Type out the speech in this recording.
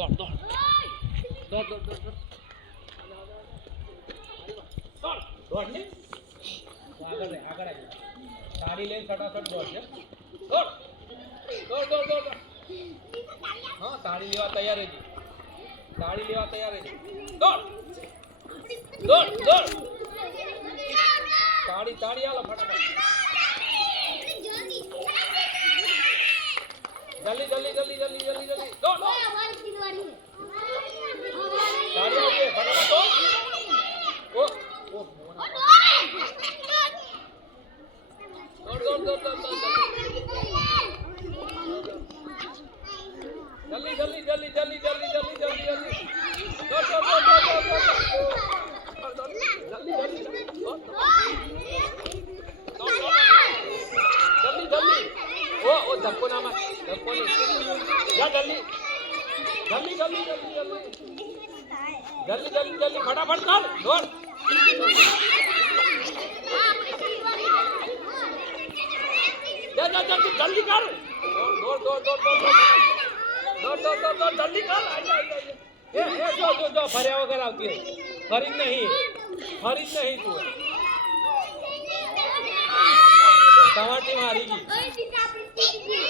दौड़ दौड़। दौड़ दौड़ दौड़ दौड़। दौड़ ले आगे ले आगे ले साड़ी ले, फटाफट दौड़ जा दौड़ दौड़ दौड़ दौड़। हाँ साड़ी लेवा तैयार है जी। साड़ी लेवा तैयार है जी। दौड़ दौड़ दौड़। साड़ी साड़ी आलो फटाफट। જલ્દી જલ્દી જલ્દી જલ્દી જલ્દી જલ્દી. દો દો. અમારી ખીદવાડી છે. ચાલો ઓકે ओ, धक्को ना मार, धक्को नहीं जा, जल्दी। जल्दी जल्दी जल्दी जल्दी। जल्दी फटाफट कर, दौड़। जा जा जल्दी जल्दी कर। दौड़ दौड़ दौड़ दौड़ दौड़ दौड़। दौड़ दौड़ दौड़ कर। आइए आइए ए ए जो जो जो फरिया वगैरह होती है। फरिंद नहीं फरिंद नहीं तू સવારથી મારી ગઈ